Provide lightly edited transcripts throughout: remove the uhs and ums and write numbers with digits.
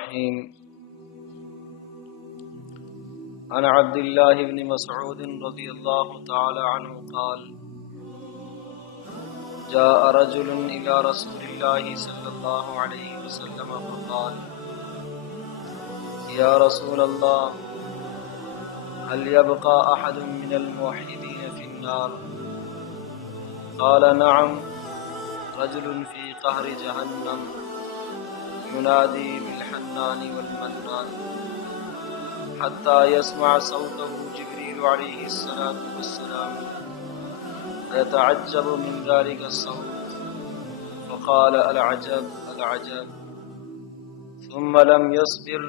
الرحيم. عن عبد الله بن مسعود رضي الله تعالى عنه قال: جاء رجل إلى رسول الله صلى الله عليه وسلم فقال: يا رسول الله، هل يبقى أحد من الموحدين في النار؟ قال: نعم، رجل في قهر جهنم ينادي بالحنان والمنان حتى يسمع صوته جبريل عليه الصلاة والسلام فيتعجب من ذلك الصوت، فقال: العجب العجب، ثم لم يصبر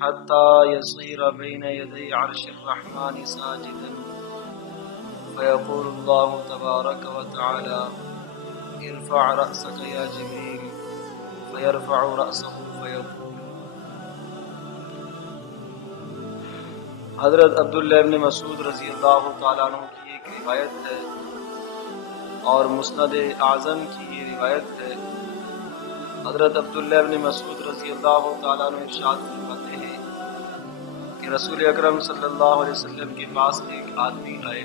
حتى يصير بين يدي عرش الرحمن ساجدا فيقول الله تبارك وتعالى: ارفع رأسك يا جبريل، فيرفع رأسه فيقول. حضرت عبداللہ ابن مسعود رضی اللہ تعالیٰ عنہ کی ایک روایت ہے اور مسند اعظم کی یہ روایت ہے. حضرت عبداللہ ابن مسعود رضی اللہ تعالیٰ عنہ ارشاد فرماتے ہیں کہ رسول اکرم صلی اللہ علیہ وسلم کے پاس ایک آدمی آئے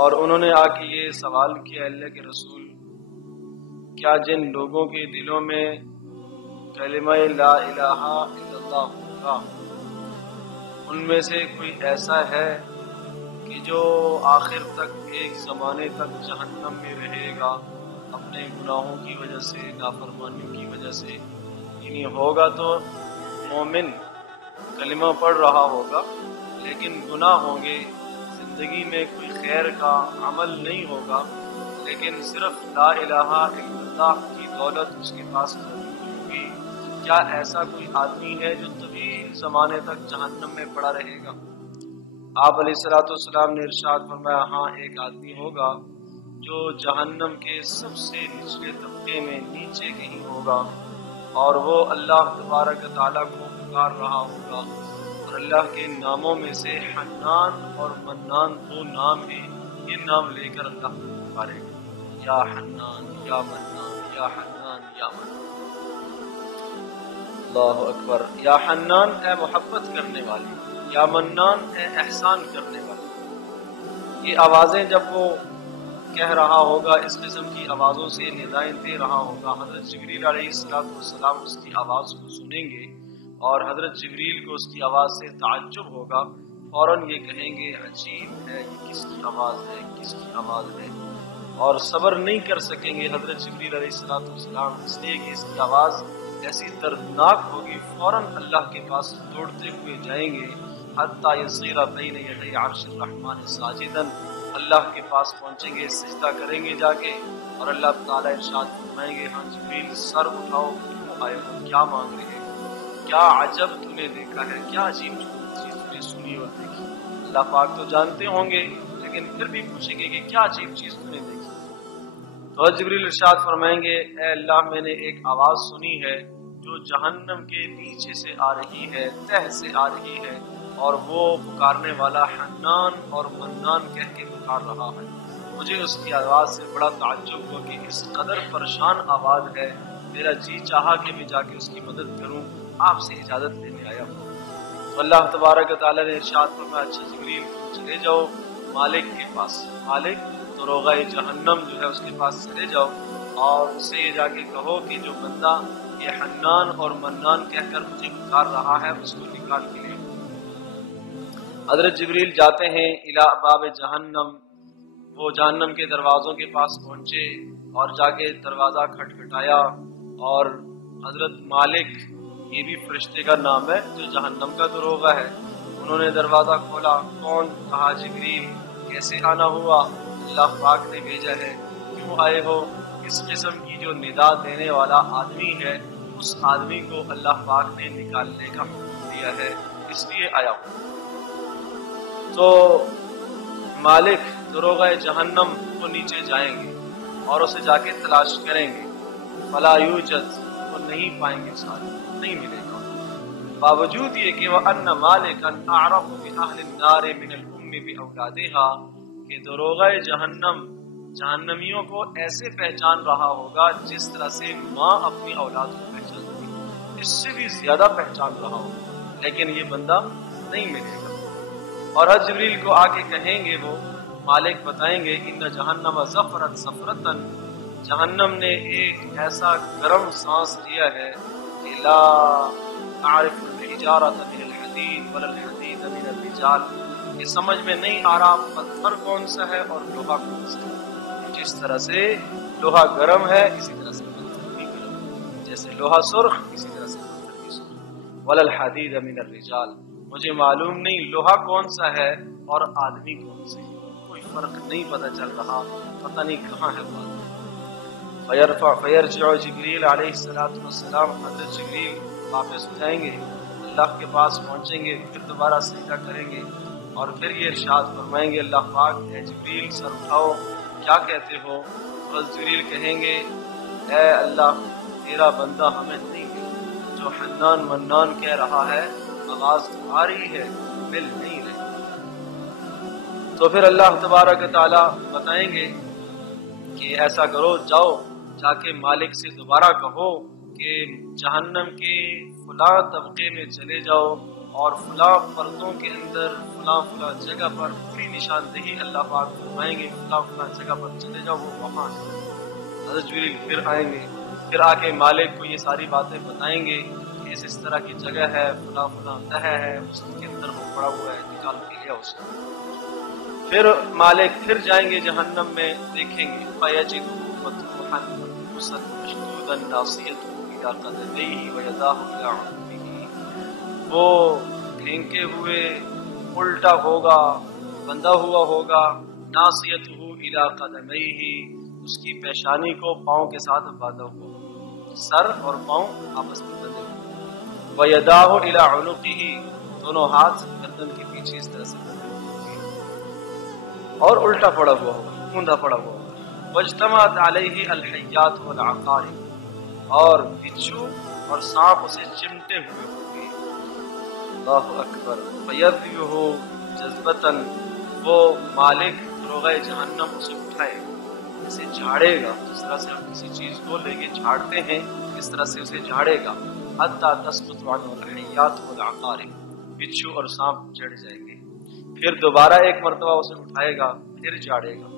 اور انہوں نے آ کے یہ سوال کیا: اللہ کے رسول، کیا جن لوگوں کے دلوں میں کلمہ لا الہ الا اللہ ہوگا ان میں سے کوئی ایسا ہے کہ جو آخر تک ایک زمانے تک جہنم میں رہے گا اپنے گناہوں کی وجہ سے، نافرمانیوں کی وجہ سے؟ یعنی ہوگا تو مومن، کلمہ پڑھ رہا ہوگا لیکن گناہ ہوں گے، زندگی میں کوئی خیر کا عمل نہیں ہوگا، لیکن صرف لا الہ الا اللہ کی دولت اس کے پاس ہوگی. کیا ایسا کوئی آدمی ہے جو طویل زمانے تک جہنم میں پڑا رہے گا؟ آپ علیہ الصلوۃ والسلام نے ارشاد فرمایا: ہاں، ایک آدمی ہوگا جو جہنم کے سب سے نچلے طبقے میں نیچے کہیں ہوگا اور وہ اللہ تبارک تعالیٰ کو پکار رہا ہوگا، اور اللہ کے ناموں میں سے حنان اور منان دو نام ہیں، یہ نام لے کر اللہ کو پکارے گا: یا حنان یا منان، یا حنان یا منان. اللہ اکبر. یا حنان اے محبت کرنے والی، یا منان اے احسان کرنے والی. یہ آوازیں جب وہ کہہ رہا ہوگا، اس قسم کی آوازوں سے ندائیں دے رہا ہوگا، حضرت جبریل علیہ السلام اس کی آواز کو سنیں گے اور حضرت جبریل کو اس کی آواز سے تعجب ہوگا. فوراً یہ کہیں گے: عجیب ہے، یہ کس کی آواز ہے، کس کی آواز ہے؟ اور صبر نہیں کر سکیں گے حضرت جبریل علیہ السلام، اس لیے کہ اس کی آواز ایسی دردناک ہوگی. فوراً اللہ کے پاس دوڑتے ہوئے جائیں گے، حتی یصیر بین یدی عرش الرحمن ساجدا، اللہ کے پاس پہنچیں گے، سجدہ کریں گے جا کے، اور اللہ تعالیٰ ارشاد فرمائیں گے: ہاں جبریل، سر اٹھاؤ، کیوں آئے ہو، کیا مانگ رہے ہو، کیا عجب تم نے دیکھا ہے، کیا عجیب چیز تم نے سنی اور دیکھی؟ اللہ پاک تو جانتے ہوں گے لیکن پھر بھی پوچھیں گے کہ کیا عجیب چیز تم نے دیکھی؟ تو جبریل ارشاد فرمائیں گے: اے اللہ، میں نے ایک آواز سنی ہے جو جہنم کے نیچے سے آ رہی ہے، تہ سے آ رہی ہے، اور وہ پکارنے والا حنان اور منان کہہ کے پکار رہا ہے. مجھے اس کی آواز سے بڑا تعجب ہوا کہ اس قدر پریشان آواز ہے. میرا جی چاہا کہ میں جا کے اس کی مدد کروں، آپ سے اجازت لینے آیا ہوں. تو اللہ تبارک تعالیٰ نے ارشاد فرمایا: اچھا جبریل، چلے جاؤ مالک کے پاس، مالک دروغہ جہنم جو ہے اس کے پاس چلے جاؤ اور اس سے یہ جا کے کہو کہ جو بندہ یہ حنان اور منان کہہ کر مجھے پکار رہا ہے اس کو نکال کے لے. حضرت جبریل جاتے ہیں الی باب جہنم. وہ جہنم کے دروازوں کے پاس پہنچے اور جا کے دروازہ کھٹکھٹایا، اور حضرت مالک، یہ بھی فرشتے کا نام ہے جو جہنم کا دروغہ ہے، انہوں نے دروازہ کھولا. کون؟ کہا جبریل. کیسے آنا ہوا؟ اللہ پاک نے بھیجا ہے. کیوں آئے ہو؟ اس قسم کی جو ندا دینے والا آدمی ہے اس آدمی کو اللہ پاک نے نکالنے کا حکم دیا ہے، اس لیے آیا ہوں. تو مالک دروغہ جہنم وہ نیچے جائیں گے اور اسے جا کے تلاش کریں گے. فلا یوجد، وہ نہیں پائیں گے، سارے نہیں ملے گا. باوجود یہ کہ وَأَنَّ مَالِكًا أَعْرَفُ بِأَهْلِ النَّارِ مِنَ الْأُمِّ بِأَوْلَادِهَا، کہ دروغہ جہنم جہنمیوں کو ایسے پہچان رہا ہوگا جس طرح سے ماں اپنی اولاد کو پہچانتی ہے. اس سے بھی زیادہ پہچان رہا ہو، لیکن یہ بندہ نہیں ملے گا۔ اور حضرت جبریل کو آ کے کہیں گے، وہ مالک بتائیں گے ان جہنم زفرت زفرتن، جہنم نے ایک ایسا گرم سانس لیا ہے کہ لا اعرف الحجارۃ من الحدید ولا الحدید من الرجال، یہ سمجھ میں نہیں آ رہا پتھر کون سا ہے اور لوہا کون سا ہے۔ جس طرح سے لوہا گرم ہے اسی طرح سے پتھر بھی گرم ہے، جیسے لوہا سرخ اسی طرح سے پتھر بھی سرخ۔ ولا الحدید من الرجال، مجھے معلوم نہیں لوہا کون سا ہے اور آدمی کون سے، کوئی فرق نہیں پتہ چل رہا، پتہ نہیں کہاں ہے وہ۔ فیرجع جبریل علیہ السلام، حضرت جبریل واپس ہو جائیں گے، اللہ کے پاس پہنچیں گے، پھر دوبارہ سجدہ کریں گے اور پھر یہ ارشاد فرمائیں گے اللہ پاک اے جبریل سر اٹھاؤ، کیا کہتے ہو؟ حضرت جبریل کہیں گے اے اللہ تیرا بندہ ہمیں نہیں ملا، جو حنان منان کہہ رہا ہے آواز آ رہی ہے مل نہیں رہی۔ تو پھر اللہ تبارک تعالی بتائیں گے کہ ایسا کرو، جاؤ جا کے مالک سے دوبارہ کہو کہ جہنم کے فلاں طبقے میں چلے جاؤ اور فلاں پردوں کے اندر فلاں فلاں جگہ پر پوری نشاندہی اللہ پاک فرمائیں گے، فلاں فلاں جگہ پر چلے جاؤ، وہ وہاں ہے۔ حضرت جبریل پھر آئیں گے، پھر آ کے مالک کو یہ ساری باتیں بتائیں گے کہ اس طرح کی جگہ ہے، فلاں فلاں تہ ہے، اس کے اندر وہ پڑا ہوا ہے، نکال کے لیا اس کو۔ پھر مالک پھر جائیں گے جہنم میں، دیکھیں گے فَيَجِدُهُ مَطْرُوحًا مَشْدُودًا نَاصِيَتُهُ إِلَىٰ قَدَمَيْهِ وَيَدَاهُ إِلَىٰ عُنُقِهِ، وہ پھینکے ہوئے الٹا ہوگا، بندھا ہوا ہوگا، ناصیتہ الی قدمیہ، اس کی پیشانی کو پاؤں کے ساتھ باندھا ہوا، سر اور پاؤں آپس میں بندھے ہوئے، ویداہ الی عنقہ، دونوں ہاتھ گردن کے پیچھے اس طرح سے بندھے ہوئے اور الٹا پڑا ہوا ہوگا، موندھا پڑا ہوا ہوگا، واجتمعت علیہ الحیات والعقارب، اور بچھو اور سانپ اسے چمٹے ہوئے ہوں گے۔ اللہ اکبر۔ فیذبح جذبتاً، وہ مالک دروغہ جہنم اسے اٹھائے گا، اسے جھاڑے گا، جس طرح سے ہم کسی چیز کو لے کے جھاڑتے ہیں اس طرح سے اسے جھاڑے گا، حتی تسقط عنہ الحیات والعقارب، بچھو اور سانپ جڑ جائیں گے۔ پھر دوبارہ ایک مرتبہ اسے اٹھائے گا، پھر جھاڑے گا،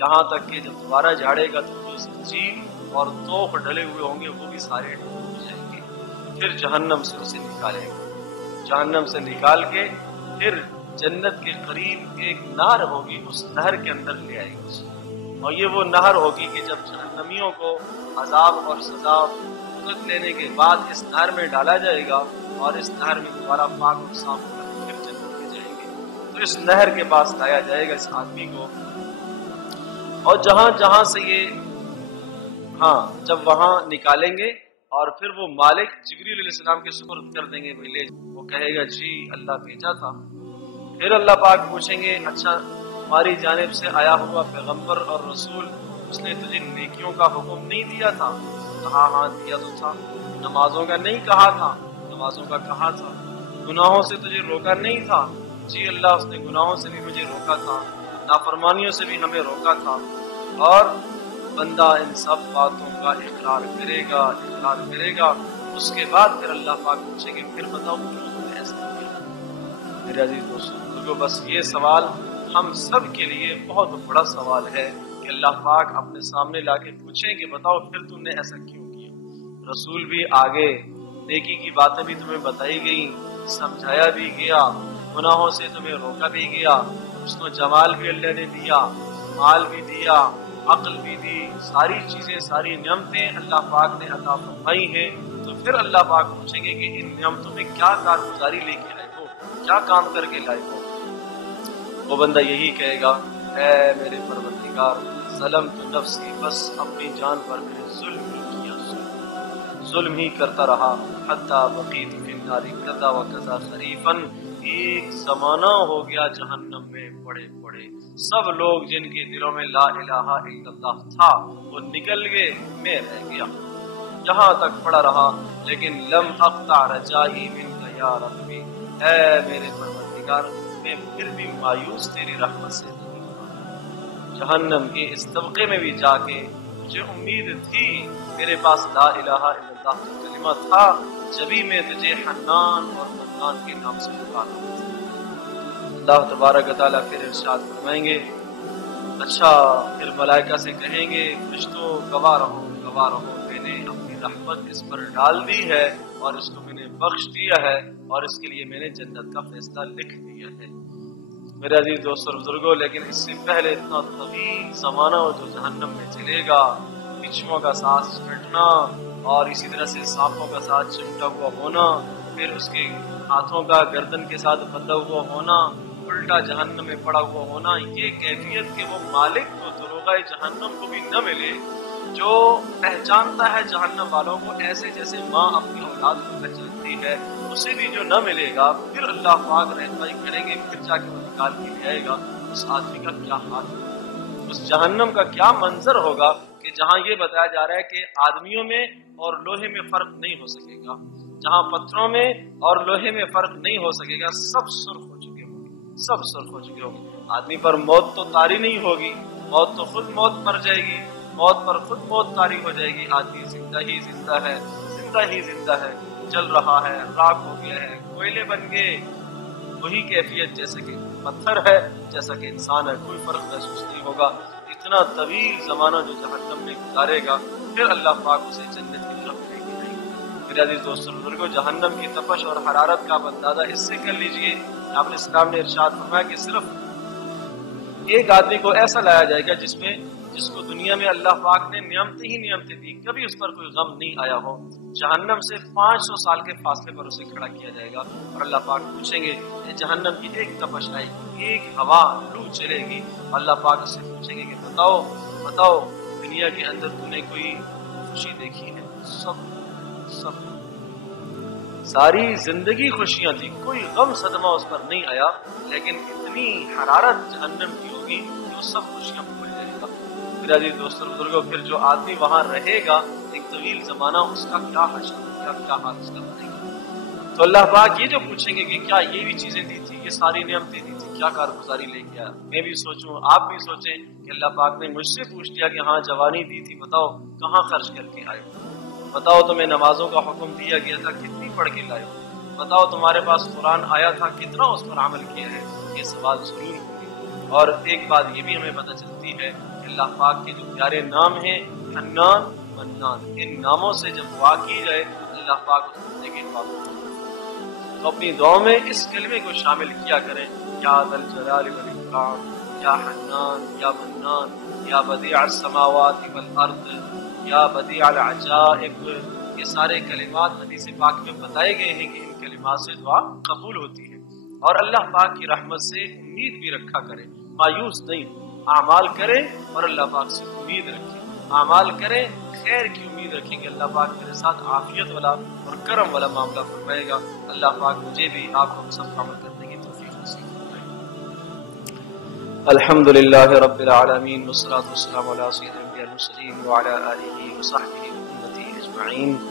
یہاں تک کہ جب دوبارہ جھاڑے گا تو جو زنجیر اور توق ڈلے ہوئے ہوں گے وہ بھی سارے ڈھو جائیں گے۔ پھر جہنم سے اسے نکالے گا، جہنم سے نکال کے پھر جنت کے قریب ایک نہر ہوگی، اس نہر کے اندر لے آئے گا اسے، اور یہ وہ نہر ہوگی کہ جب جہنمیوں کو عذاب اور سزا بھگت لینے کے بعد اس نہر میں ڈالا جائے گا اور اس نہر میں دوبارہ پاک اور صاف ہو کر پھر جنت میں جائیں گے، تو اس نہر کے پاس لایا جائے گا اس آدمی کو، اور جہاں جہاں سے یہ جب وہاں نکالیں گے اور پھر وہ مالک جبریل علیہ السلام کے سپرد کر دیں گے، لے، وہ کہے گا جی اللہ بھیجا تھا۔ پھر اللہ پاک پوچھیں گے اچھا ہماری جانب سے آیا ہوا پیغمبر اور رسول، اس نے تجھے نیکیوں کا حکم نہیں دیا تھا؟ کہا ہاں دیا تو تھا۔ نمازوں کا نہیں کہا تھا؟ نمازوں کا کہا تھا۔ گناہوں سے تجھے روکا نہیں تھا؟ جی اللہ اس نے گناہوں سے بھی مجھے روکا تھا، نافرمانیوں سے بھی ہمیں روکا تھا۔ اور بندہ ان سب باتوں کا اقرار کرے گا، اقرار کرے گا، اس کے بعد پھر اللہ پاک پوچھیں گے پھر بتاؤ کیوں تم نے ایسا کیا؟ میرے عزیز دوستو، بس یہ سوال ہم سب کے لیے بہت بڑا سوال ہے کہ اللہ پاک اپنے سامنے لا کے پوچھیں کہ بتاؤ پھر تم نے ایسا کیوں کیا؟ رسول بھی آگے، نیکی کی باتیں بھی تمہیں بتائی گئیں، سمجھایا بھی گیا، گناہوں سے تمہیں روکا بھی گیا، اس کو جمال بھی اللہ نے دیا، مال بھی دیا، عقل بھی دی، ساری چیزیں، ساری نعمتیں اللہ پاک نے عطا فرمائی ہیں، تو پھر اللہ پاک پوچھیں گے کہ ان نعمتوں میں کیا کارگزاری لے کے آئے ہو، کیا کام کر کے لائے ہو؟ وہ بندہ یہی کہے گا اے میرے پروردگار ظلمت نفسی، بس اپنی جان پر میں نے ظلم ہی کیا، ظلم ہی کرتا رہا، حتی بقیت فی النار کذا و کذا خریفا، ایک زمانہ ہو گیا جہنم میں بڑے بڑے، سب لوگ جن کے دلوں میں لا الہ الا اللہ تھا وہ نکل گئے، میں رہ گیا، یہاں تک پڑا رہا، لیکن لم اقطع رجائی منک یا ربی، اے میرے پروردگار میں پھر بھی مایوس تیری رحمت سے نہیں ہوا، جہنم کے اس طبقے میں بھی جا کے مجھے امید تھی، میرے پاس لا الہ الا اللہ کا کلمہ تھا، جبھی میں تجھے حنان اور منان کے نام سے پکارا۔ اللہ تبارک و تعالیٰ پھر ارشاد فرمائیں گے، اچھا پھر ملائکہ سے کہیں گے فرشتوں گواہ رہو میں نے اپنی رحمت اس پر ڈال دی ہے اور اس کو میں نے بخش دیا ہے اور اس کے لیے میں نے جنت کا فیصلہ لکھ دیا ہے۔ میرے عزیز دوستوں بزرگوں، لیکن اس سے پہلے اتنا طویل زمانہ جو جہنم میں چلے گا، بچھوؤں کا ساتھ کٹنا اور اسی طرح سے سانپوں کا ساتھ چمٹا ہوا ہونا، پھر اس کے ہاتھوں کا گردن کے ساتھ بندھا ہوا ہونا، الٹا جہنم میں پڑا ہوا ہونا، یہ کیفیت کہ وہ مالک کو دروغہ جہنم کو بھی نہ ملے جو پہچانتا ہے جہنم والوں کو ایسے جیسے ماں اپنی اولاد کو پہچانتی ہے، اسے بھی جو نہ ملے گا، پھر اللہ پاک رہنمائی کریں گے، پھر جا کے وہ نکال کے لے آئے گا، اس آدمی کا کیا حال ہوگا، اس جہنم کا کیا منظر ہوگا کہ جہاں یہ بتایا جا رہا ہے کہ آدمیوں میں اور لوہے میں فرق نہیں ہو سکے گا، جہاں پتھروں میں اور لوہے میں فرق نہیں ہو سکے گا، سب سرخ ہو چکے ہوں گے، سب سرخ ہو چکے ہوں گے۔ آدمی پر موت تو طاری نہیں ہوگی، موت تو خود موت مر جائے گی، موت پر خود موت طاری ہو جائے گی، آدمی زندہ ہی زندہ ہے، زندہ ہی زندہ ہے، چل رہا ہے، راک ہو گیا ہے، کوئلے بن گئے، وہی کیفیت جیسا کہ پتھر ہے، جیسا کہ انسان ہے، کوئی فرق محسوس نہیں ہوگا۔ اتنا طویل زمانہ جو جہنم میں گزارے گا، پھر اللہ پاک اسے جنت کی طرف لے کے جائے گا۔ میرے عزیز دوستوں بزرگوں، جہنم کی تپش اور حرارت کا آپ اندازہ اس سے کر لیجئے، آپ نے اسلام نے ارشاد فرمایا کہ صرف ایک آدمی کو ایسا لایا جائے گا جس کو دنیا میں اللہ پاک نے نعمتیں ہی نعمتیں دی، کبھی اس پر کوئی غم نہیں آیا ہو، جہنم سے 500 سال کے فاصلے پر اسے کھڑا کیا جائے گا اور اللہ پاک پوچھیں گے کہ جہنم کی ایک تپش آئے گی، ایک ہوا لو چلے گی، اللہ پاک اس سے پوچھیں گے کہ بتاؤ دنیا کے اندر تو نے کوئی خوشی دیکھی ہے؟ سب ساری زندگی خوشیاں تھی، کوئی غم صدمہ اس پر نہیں آیا، لیکن اتنی حرارت جہنم کی ہوگی کہ وہ سب خوشیاں بھول جائے گا۔ میرا عزیز دوستوں بزرگوں، پھر جو آدمی وہاں رہے گا ایک طویل زمانہ، اس کا کیا حشر ہوگا، کیا حال اس کا بنے گا؟ تو اللہ پاک یہ جو پوچھیں گے کہ کیا یہ بھی چیزیں دی تھی، یہ ساری نعمتیں دی تھی، کیا کارگزاری لے گیا؟ میں بھی سوچوں، آپ بھی سوچیں کہ اللہ پاک نے مجھ سے پوچھ لیا کہ ہاں جوانی دی تھی، بتاؤ کہاں خرچ کر کے آئے؟ بتاؤ تمہیں نمازوں کا حکم دیا گیا تھا، کتنی پڑھ کے لائے ہو؟ بتاؤ تمہارے پاس قرآن آیا تھا، کتنا اس پر عمل کیا ہے؟ یہ سوال ضرور ہوگی۔ اور ایک بات یہ بھی ہمیں پتہ چلتی ہے کہ اللہ پاک کے جو پیارے نام ہیں حنان، منان، ان ناموں سے جب دعا کی جائے اللہ پاک اس بندے کے قابل ہوتے ہیں۔ تو اپنی دعاؤں میں اس کلمے کو شامل کیا کریں، یا ذا الجلال والاکرام، یا حنان، یا منان، یا بدیع السماوات والارض، یا بدیع العجائب، یہ سارے کلمات حدیث پاک میں بتائے گئے ہیں کہ ان کلمات سے دعا قبول ہوتی ہے۔ اور اللہ پاک کی رحمت سے امید بھی رکھا کریں، مایوس نہیں، اعمال کریں اور اللہ پاک سے امید رکھیں، اعمال کریں، خیر کی امید رکھیں کہ اللہ پاک میرے ساتھ عافیت والا اور کرم والا معاملہ فرمائے گا۔ اللہ پاک مجھے بھی آپ کو سب کا عمل کرنے کی توفیق نصیب فرمائے۔ الحمد للہ رب العالمین، والصلاة والسلام علی سید الانبیاء المرسلین وعلی آلہ وصحبہ وامتی اجمعین۔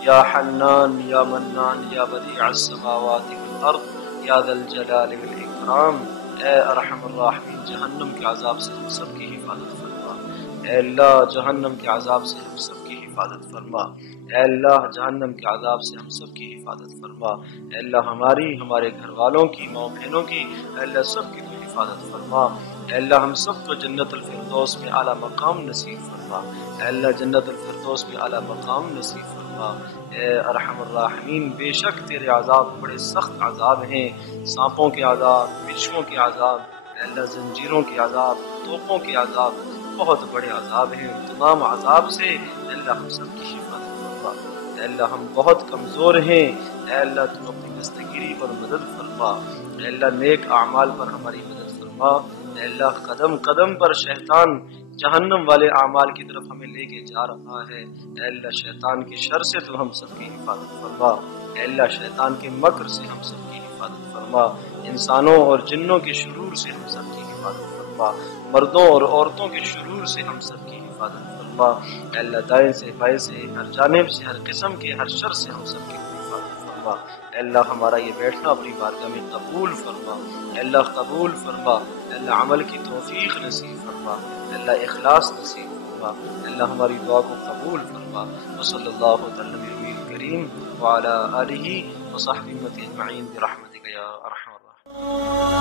یا حنان، یا منان، یا بدیع السماوات والارض، یا ذا الجلال والاکرام، اے ارحم الراحمین، جہنم کے عذاب سے ہم سب کی حفاظت فرما۔ اے اللہ جہنم کے عذاب سے ہم سب کی حفاظت فرما۔ اے اللہ جہنم کے عذاب سے ہم سب کی حفاظت فرما۔ اے اللہ ہماری، ہمارے گھر والوں کی، ماں بہنوں کی، اے اللہ سب کی تو حفاظت فرما۔ اے اللہ ہم سب کو جنت الفردوس میں اعلیٰ مقام نصیب فرما۔ اے اللہ جنت الفردوس میں اعلیٰ مقام نصیب فرما۔ اے ارحم الراحمین، بے شک تیرے عذاب بڑے سخت عذاب ہیں، سانپوں کے عذاب، بچھوؤں کے عذاب، اے اللہ زنجیروں کے عذاب، توپوں کے عذاب، بہت بڑے عذاب ہیں۔ تمام عذاب سے اے اللہ ہم سب کی حفاظت فرما۔ اے اللہ ہم بہت کمزور ہیں، اے اللہ تو اپنی دستگیری پر مدد فرما۔ اے اللہ نیک اعمال پر ہماری مدد فرما۔ اے اللہ قدم قدم پر شیطان جہنم والے اعمال کی طرف ہمیں لے کے جا رہا ہے، اے اللہ شیطان کے شر سے تو ہم سب کی حفاظت فرما۔ اے اللہ شیطان کے مکر سے ہم سب کی حفاظت فرما، انسانوں اور جنوں کے شرور سے ہم سب کی حفاظت فرما، مردوں اور عورتوں کے شرور سے ہم سب کی حفاظت فرما۔ اے اللہ دائیں سے بائیں سے، ہر جانب سے، ہر قسم کے ہر شر سے ہم سب کی حفاظت فرما۔ اے اللہ ہمارا یہ بیٹھنا اپنی بارگاہ میں قبول فرما۔ اے اللہ قبول فرما۔ اے اللہ عمل کی توفیق نصیب فرما۔ اے اللہ اخلاص نصیب فرما۔ فرما، اللہ ہماری دعا کو قبول فرما۔ وصلی اللہ تعالی نبی کریم وعلی آلہ وصحبہ اجمعین برحمتک یا ارحم الراحمین۔